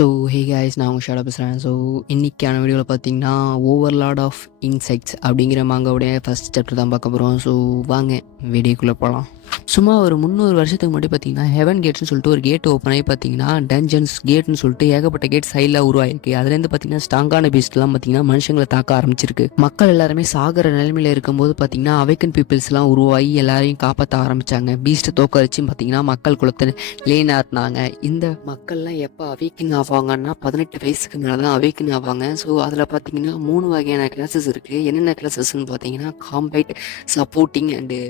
So hey guys, நான் உங்கள் ஷாடா பேசுகிறேன். ஸோ இன்றைக்கான வீடியோவில் பார்த்தீங்கன்னா ஓவர்லாட் ஆஃப் இன்செக்ட்ஸ் அப்படிங்கிற மாங்காவுடைய ஃபஸ்ட் சாப்டர் தான் பார்க்க போகிறோம். ஸோ வாங்க வீடியோக்குள்ளே போகலாம். சும்மா ஒரு 300 வருஷத்துக்கு முன்னாடி பார்த்தீங்கன்னா ஹெவன் கேட்ஸ்னு சொல்லிட்டு ஒரு கேட் ஓப்பன் ஆகி பார்த்தீங்கன்னா டஞ்சன்ஸ் கேட்னு சொல்லிட்டு ஏகப்பட்ட கேட் சைடில் உருவாயிருக்கு. அதுலேருந்து பார்த்தீங்கன்னா ஸ்ட்ராங்கான பீஸ்ட்லாம் பார்த்தீங்கன்னா மனுஷங்களை தாக்க ஆரம்பிச்சிருக்கு. மக்கள் எல்லாருமே சாகிற நிலைமையில் இருக்கும்போது பார்த்தீங்கன்னா அவேக்கன் பீப்புள்ஸ்லாம் உருவாகி எல்லாரையும் காப்பாற்ற ஆரம்பித்தாங்க. பீஸ்ட்டை தோக்கரிச்சு பார்த்தீங்கன்னா மக்கள் குளத்தை லேனாட்டினாங்க. இந்த மக்கள்லாம் எப்போ அவேக்கன் ஆவாங்கன்னா 18 வயசுக்கு மேலே தான் அவேக்கன் ஆவாங்க. ஸோ அதில் பார்த்தீங்கன்னா 3 வகையான கிளாஸஸ் இருக்குது. என்னென்ன கிளாஸஸ்ன்னு பார்த்தீங்கன்னா காம்பேக்ட், சப்போர்ட்டிங் அண்டு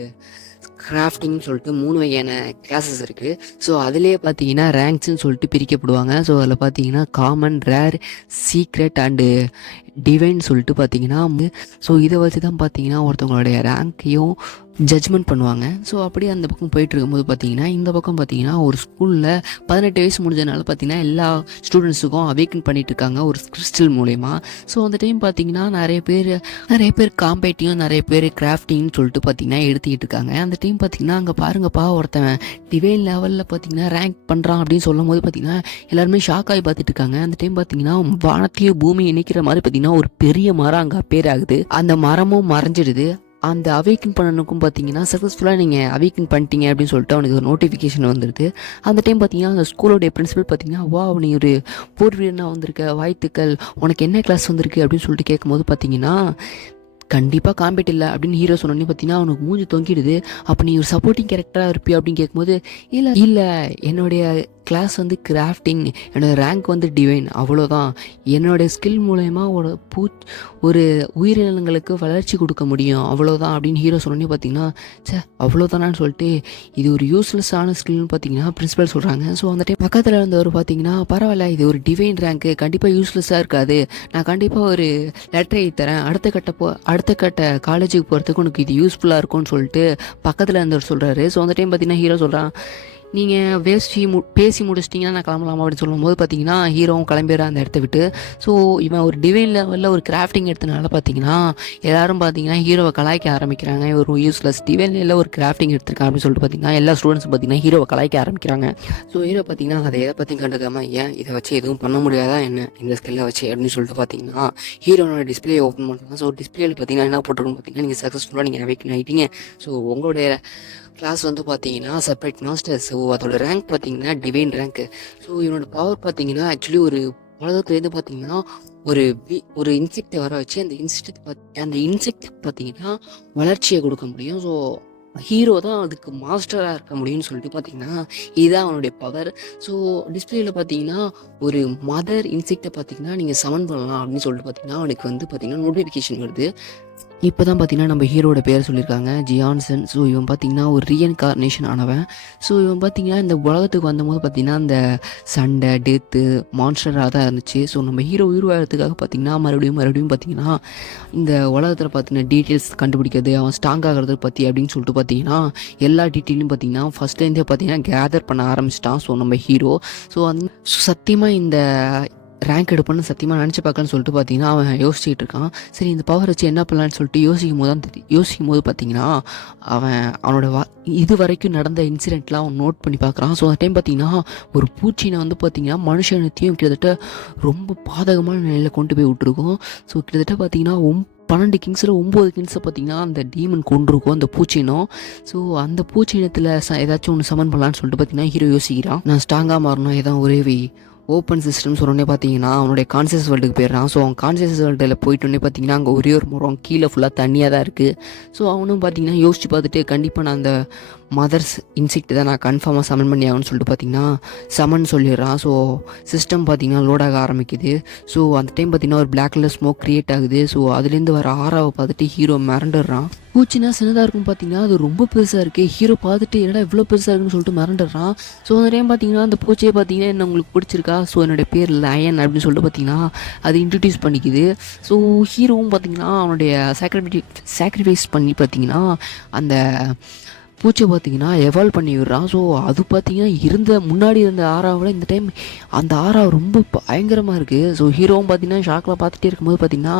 கிராஃப்டிங்னு சொல்லிட்டு 3 வகையான கிளாஸஸ் இருக்குது. ஸோ அதிலே பார்த்தீங்கன்னா ரேங்க்ஸ்ன்னு சொல்லிட்டு பிரிக்கப்படுவாங்க. ஸோ அதில் பார்த்தீங்கன்னா common, rare, secret and divine சொல்லிட்டு பார்த்தீங்கன்னா ஸோ இதை வச்சு தான் பார்த்தீங்கன்னா ஒருத்தவங்களுடைய ரேங்க்கையும் ஜட்ஜ்மெண்ட் பண்ணுவாங்க. ஸோ அப்படியே அந்த பக்கம் போயிட்டு இருக்கும்போது பார்த்தீங்கன்னா இந்த பக்கம் பார்த்தீங்கன்னா ஒரு ஸ்கூலில் 18 வயசு முடிஞ்சதுனால பார்த்தீங்கன்னா எல்லா ஸ்டூடெண்ட்ஸுக்கும் அவேக்கன் பண்ணிட்டு இருக்காங்க ஒரு கிறிஸ்டல் மூலயமா. ஸோ அந்த டைம் பார்த்தீங்கன்னா நிறைய பேர் காம்பேட்டியும் நிறைய பேர் கிராஃப்டிங்னு சொல்லிட்டு பார்த்தீங்கன்னா எடுத்துக்கிட்டு இருக்காங்க. அந்த டைம் பார்த்தீங்கன்னா அங்கே பாருங்கப்பா, ஒருத்தன் டிவைன் லெவலில் பார்த்தீங்கன்னா ரேங்க் பண்ணுறான் அப்படின்னு சொல்லும் போது பார்த்தீங்கன்னா எல்லாருமே ஷாக் ஆகி பார்த்துட்டு இருக்காங்க. அந்த டைம் பார்த்தீங்கன்னா வானத்தையும் பூமி இணைக்கிற மாதிரி பார்த்தீங்கன்னா ஒரு பெரிய மரம் அங்கே அப்பேர் ஆகுது. அந்த மரமும் மறைஞ்சிடுது. அந்த அவேக்கன் பண்ணனுக்கும் பார்த்தீங்கன்னா சக்ஸஸ்ஃபுல்லாக நீங்கள் அவேக்கன் பண்ணிட்டீங்க அப்படின்னு சொல்லிட்டு அவனுக்கு ஒரு நோட்டிஃபிகேஷன் வந்துடுது. அந்த டைம் பார்த்தீங்கன்னா அந்த ஸ்கூலோடைய பிரின்சிபல் பார்த்தீங்கன்னா வா நீ ஒரு போர் வீரனாக வந்திருக்க, வாழ்த்துக்கள், உனக்கு என்ன கிளாஸ் வந்திருக்கு அப்படின்னு சொல்லிட்டு கேட்கும்போது பார்த்தீங்கன்னா கண்டிப்பாக காம்பேட் இல்லை அப்படின்னு ஹீரோ சொன்னோன்னே பார்த்தீங்கன்னா அவனுக்கு மூஞ்சி தொங்கிடுது. அப்போ நீ ஒரு சப்போர்ட்டிங் கேரக்டராக இருப்பியா அப்படின்னு கேட்கும்போது இல்லை என்னுடைய கிளாஸ் வந்து கிராஃப்டிங், என்னோடய ரேங்க் வந்து டிவைன், அவ்வளோதான். என்னோடய ஸ்கில் மூலயமா ஒரு உயிரினங்களுக்கு வளர்ச்சி கொடுக்க முடியும், அவ்வளோதான் அப்படின்னு ஹீரோ சொன்னோன்னே பார்த்தீங்கன்னா அவ்வளோதானான்னு சொல்லிட்டு இது ஒரு யூஸ்லெஸ்ஸான ஸ்கில்னு பார்த்தீங்கன்னா பிரின்சிபல் சொல்கிறாங்க. ஸோ அந்த டைம் பக்கத்தில் இருந்தவர் பார்த்தீங்கன்னா பரவாயில்ல, இது ஒரு டிவைன் ரேங்க்கு, கண்டிப்பாக யூஸ்லெஸ்ஸாக இருக்காது, நான் கண்டிப்பாக ஒரு லெட்டர் எழுதி தரேன், அடுத்த கட்ட காலேஜுக்கு போகிறதுக்கு உனக்கு இது யூஸ்ஃபுல்லாக இருக்கும்னு சொல்லிட்டு பக்கத்தில் இருந்தவர் சொல்கிறாரு. ஸோ அந்த டைம் பார்த்தீங்கன்னா ஹீரோ சொல்கிறான், நீங்கள் பேசி முடிச்சிட்டிங்கன்னா நான் கிளம்பலாமா அப்படின்னு சொல்லும்போது பார்த்தீங்கன்னா ஹீரோவும் கிளம்பிடுற அந்த இடத்த விட்டு. ஸோ இவன் ஒரு டிவைன் லெவலில் ஒரு கிராஃப்டிங் எடுத்தனால பார்த்தீங்கன்னா எல்லாரும் பார்த்தீங்கன்னா ஹீரோவை கலாய்க்க ஆரம்பிக்கிறாங்க. ஒரு யூஸ்லெஸ் டிவைன் லெவலில் ஒரு கிராஃப்டிங் எடுத்திருக்கான் அப்படின்னு சொல்லிட்டு பார்த்தீங்கன்னா எல்லா ஸ்டூடெண்ட்ஸும் பார்த்தீங்கன்னா ஹீரோவை கலாய்க்க ஆரம்பிக்கிறாங்க. ஸோ ஹீரோ பார்த்தீங்கன்னா அதை எதை பற்றி கண்டுக்காமல் ஏன் இதை வச்சு எதுவும் பண்ண முடியாதா என்ன இந்த ஸ்கில்லை வச்சு அப்படின்னு சொல்லிட்டு பார்த்தீங்கன்னா ஹீரோனோட டிஸ்பிளே ஓப்பன் பண்ணுறாங்க. ஸோ டிஸ்பிளேயில் பார்த்தீங்கன்னா என்ன போட்டிருக்குன்னு பார்த்தீங்கன்னா நீங்கள் சக்ஸஸ்ஃபுல்லாக நீங்கள் அவேக்கன் ஆகிட்டீங்க. ஸோ உங்களுடைய கிளாஸ் வந்து பார்த்தீங்கன்னா செப்பரேட் மாஸ்டர்ஸ். ஸோ அதோட ரேங்க் பார்த்தீங்கன்னா டிவைன் ரேங்க்கு. ஸோ இவனோட பவர் பார்த்தீங்கன்னா ஆக்சுவலி ஒரு உலகத்துலேருந்து பார்த்தீங்கன்னா ஒரு இன்செக்டை வர வச்சு அந்த இன்செக்ட் பார்த்தீங்கன்னா வளர்ச்சியை கொடுக்க முடியும். ஸோ ஹீரோ தான் அதுக்கு மாஸ்டராக இருக்க முடியும்னு சொல்லிட்டு பார்த்தீங்கன்னா இதுதான் அவனுடைய பவர். ஸோ டிஸ்பிளேயில் பார்த்தீங்கன்னா ஒரு மதர் இன்செக்டை பார்த்தீங்கன்னா நீங்கள் சமன் பண்ணலாம் அப்படின்னு சொல்லிட்டு பார்த்தீங்கன்னா அவனுக்கு வந்து பார்த்தீங்கன்னா நோட்டிஃபிகேஷன் வருது. இப்போ தான் பார்த்தீங்கன்னா நம்ம ஹீரோட பேர் சொல்லியிருக்காங்க, ஜியான்சன். ஸோ இவன் பார்த்தீங்கன்னா ஒரு ரீஇன்கார்னேஷன் ஆனவன். ஸோ இவன் பார்த்தீங்கன்னா இந்த உலகத்துக்கு வந்தபோது பார்த்தீங்கன்னா அந்த சண்டை, டெத்து, மான்ஸ்டராக தான் இருந்துச்சு. ஸோ நம்ம ஹீரோ உருவாகிறதுக்காக பார்த்தீங்கன்னா மறுபடியும் பார்த்தீங்கன்னா இந்த உலகத்தில் பார்த்தீங்கன்னா டீட்டெயில்ஸ் கண்டுபிடிக்கிறது, அவன் ஸ்ட்ராங் ஆகிறது பற்றி அப்படின்னு சொல்லிட்டு பார்த்தீங்கன்னா எல்லா டீட்டெயிலும் பார்த்தீங்கன்னா ஃபஸ்ட்லேருந்தே பார்த்தீங்கன்னா கேதர் பண்ண ஆரம்பிச்சிட்டான். ஸோ நம்ம ஹீரோ சத்தியமாக இந்த ரேங்க் எடுப்பேன்னு சத்தியமாக நினச்சி பார்க்கலான்னு சொல்லிட்டு பார்த்தீங்கன்னா அவன் யோசிச்சுட்டு இருக்கான். சரி இந்த பவர் வச்சு என்ன பண்ணலான்னு சொல்லிட்டு யோசிக்கும் போது பார்த்தீங்கன்னா அவனோட இது வரைக்கும் நடந்த இன்சிடெண்ட்லாம் அவன் நோட் பண்ணி பார்க்குறான். ஸோ அந்த டைம் பார்த்தீங்கன்னா ஒரு பூச்சினை வந்து பார்த்தீங்கன்னா மனுஷனத்தையும் கிட்டத்தட்ட ரொம்ப பாதகமான நிலையில் கொண்டு போய் விட்டுருக்கோம். ஸோ கிட்டத்தட்ட பார்த்தீங்கன்னா 12 கிங்ஸில் 9 கிங்ஸை பார்த்தீங்கன்னா அந்த டீமன் கொண்டிருக்கும் அந்த பூச்சினம். ஸோ அந்த பூச்சினத்தில் ஏதாச்சும் ஒன்று சமன் பண்ணலான்னு சொல்லிட்டு பார்த்தீங்கன்னா ஹீரோ யோசிக்கிறான். நான் ஸ்ட்ராங்காக மாறணும், ஏதாவது ஒரே ஓப்பன் சிஸ்டம் சொன்னோடனே பார்த்தீங்கன்னா அவனுடைய கான்சியஸ் வேர்ல்டுக்கு போயிடுறான். ஸோ அவன் கான்சியஸ் வேர்ல்டில் போயிட்டோன்னே பார்த்தீங்கன்னா அங்கே ஒரே ஒரு மரம், கீழே ஃபுல்லாக தண்ணியாக தான் இருக்குது. ஸோ அவனும் பார்த்தீங்கன்னா யோசிச்சு பார்த்துட்டு கண்டிப்பாக நான் அந்த மதர்ஸ் இன்செக்ட் தான் நான் கன்ஃபார்மாக சமன் பண்ணி ஆகும்னு சொல்லிட்டு பார்த்தீங்கன்னா சமன் சொல்லிடுறான். ஸோ சிஸ்டம் பார்த்தீங்கன்னா லோடாக ஆரம்பிக்குது. ஸோ அந்த டைம் பார்த்தீங்கன்னா ஒரு பிளாக் கலர் ஸ்மோக் க்ரியேட் ஆகுது. ஸோ அதுலேருந்து வர ஆறாவை பார்த்துட்டு ஹீரோ மிரண்டுடுறான். பூச்சினா சின்னதாக இருக்கும் பார்த்தீங்கன்னா அது ரொம்ப பெருசாக இருக்குது. ஹீரோ பார்த்துட்டு என்னடா இவ்வளோ பெருசாக இருக்குன்னு சொல்லிட்டு மிரண்டுடுறான். ஸோ அந்த டைம் பார்த்தீங்கன்னா அந்த பூச்சியை பார்த்தீங்கன்னா என்ன உங்களுக்கு பிடிச்சிருக்கா, ஸோ என்னோடய பேர் லயன் அப்படின்னு சொல்லிட்டு பார்த்தீங்கன்னா அது இன்ட்ரடியூஸ் பண்ணிக்குது. ஸோ ஹீரோவும் பார்த்தீங்கன்னா அவனுடைய சாக்ரிஃபைஸ் பண்ணி பார்த்தீங்கன்னா அந்த பூச்சியை பார்த்தீங்கன்னா எவால்வ் பண்ணி விடுறான். ஸோ அது பார்த்தீங்கன்னா முன்னாடி இருந்த ஆறாவோட இந்த டைம் அந்த ஆறா ரொம்ப பயங்கரமாக இருக்குது. ஸோ ஹீரோவும் பார்த்தீங்கன்னா ஷாக்கில் பார்த்துட்டே இருக்கும்போது பார்த்தீங்கன்னா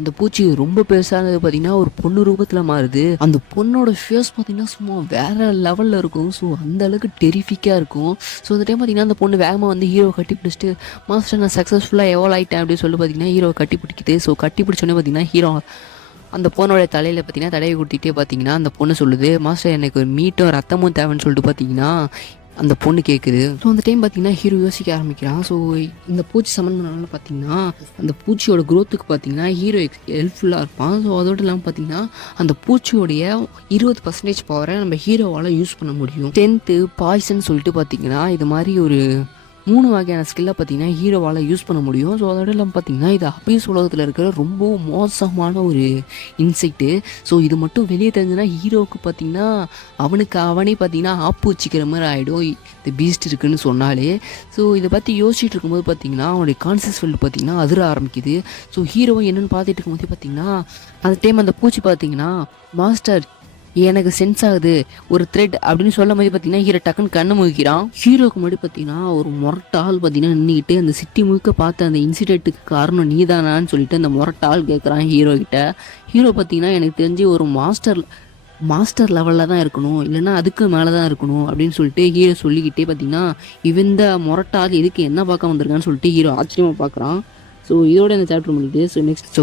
அந்த பூச்சி ரொம்ப பெருசானது பார்த்தீங்கன்னா ஒரு பொண்ணு ரூபத்தில் மாறுது. அந்த பொண்ணோட ஃபேஸ் பார்த்தீங்கன்னா சும்மா வேறு லெவலில் இருக்கும். ஸோ அந்த அளவுக்கு டெரிஃபிக்காக இருக்கும். ஸோ அந்த டைம் பார்த்தீங்கன்னா அந்த பொண்ணு வேகமாக வந்து ஹீரோவை கட்டி பிடிச்சிட்டு மாஸ்டர் நான் சக்ஸஸ்ஃபுல்லாக எவால்வ் ஆகிட்டேன் அப்படின்னு சொல்லி பார்த்தீங்கன்னா ஹீரோவை கட்டி பிடிக்குது. ஸோ கட்டி பிடிச்சோன்னே பார்த்தீங்கன்னா ஹீரோ அந்த பொண்ணோட தலையில் பார்த்தீங்கன்னா தடவை கொடுத்துட்டே பார்த்தீங்கன்னா அந்த பொண்ணு சொல்லுது, மாஸ்டர் எனக்கு ஒரு மீட்டும் ரத்தமும் தேவைன்னு சொல்லிட்டு பார்த்தீங்கன்னா அந்த பொண்ணு கேட்குது. ஸோ அந்த டைம் பார்த்தீங்கன்னா ஹீரோ யோசிக்க ஆரம்பிக்கிறான். ஸோ இந்த பூச்சி சம்மந்தனால பார்த்தீங்கன்னா அந்த பூச்சியோட க்ரோத்துக்கு பார்த்தீங்கன்னா ஹீரோ ஹெல்ப்ஃபுல்லாக இருப்பான். ஸோ அதோடு இல்லாமல் பார்த்தீங்கன்னா அந்த பூச்சியோடைய 20% பவரை நம்ம ஹீரோவால் யூஸ் பண்ண முடியும். 10th பாய்சன் சொல்லிட்டு பார்த்தீங்கன்னா இது மாதிரி ஒரு 3 வகையான ஸ்கில்லை பார்த்தீங்கன்னா ஹீரோவால் யூஸ் பண்ண முடியும். ஸோ அதோட இல்லாமல் பார்த்தீங்கன்னா இது அபீஸ் உலகத்தில் இருக்கிற ரொம்ப மோசமான ஒரு இன்செக்ட்டு. ஸோ இது மட்டும் வெளியே தெரிஞ்சுன்னா ஹீரோவுக்கு பார்த்தீங்கன்னா அவனே பார்த்தீங்கன்னா ஆப்பு வச்சுக்கிற மாதிரி ஆகிடும் இந்த பீஸ்ட் இருக்குன்னு சொன்னாலே. ஸோ இதை பற்றி யோசிச்சுட்டு இருக்கும்போது பார்த்தீங்கன்னா அவனுடைய கான்சியஸ் ஃபீல்டு பார்த்தீங்கன்னா அதிர ஆரம்பிக்குது. ஸோ ஹீரோவை என்னென்னு பார்த்துட்டு இருக்கும்போது பார்த்தீங்கன்னா அந்த டைம் அந்த பூச்சி பார்த்தீங்கன்னா மாஸ்டர் எனக்கு சென்ஸ் ஆகுது ஒரு த்ரெட் அப்படின்னு சொல்லும் போது பார்த்தீங்கன்னா ஹீரோ டக்குன்னு கண்ணை முழிக்கிறான். ஹீரோக்கு முன்னாடி பார்த்தீங்கன்னா ஒரு முரட்ட ஆள் பார்த்தீங்கன்னா நின்றுக்கிட்டு அந்த சிட்டி முழுக்க பார்த்த அந்த இன்சிடென்ட்டுக்கு காரணம் நீதானான்னு சொல்லிட்டு அந்த முரட்ட ஆள் கேட்குறான் ஹீரோ கிட்ட. ஹீரோ பார்த்தீங்கன்னா எனக்கு தெரிஞ்சு ஒரு மாஸ்டர் லெவலில் தான் இருக்கணும், இல்லைன்னா அதுக்கு மேலே தான் இருக்கணும் அப்படின்னு சொல்லிட்டு ஹீரோ சொல்லிக்கிட்டே பார்த்தீங்கன்னா இந்த முரட்ட ஆள் எதுக்கு என்ன பார்க்க வந்திருக்கான்னு சொல்லிட்டு ஹீரோ ஆச்சரியமாக பார்க்குறான். ஸோ இதோட இந்த சாப்டர் முடியுது. So next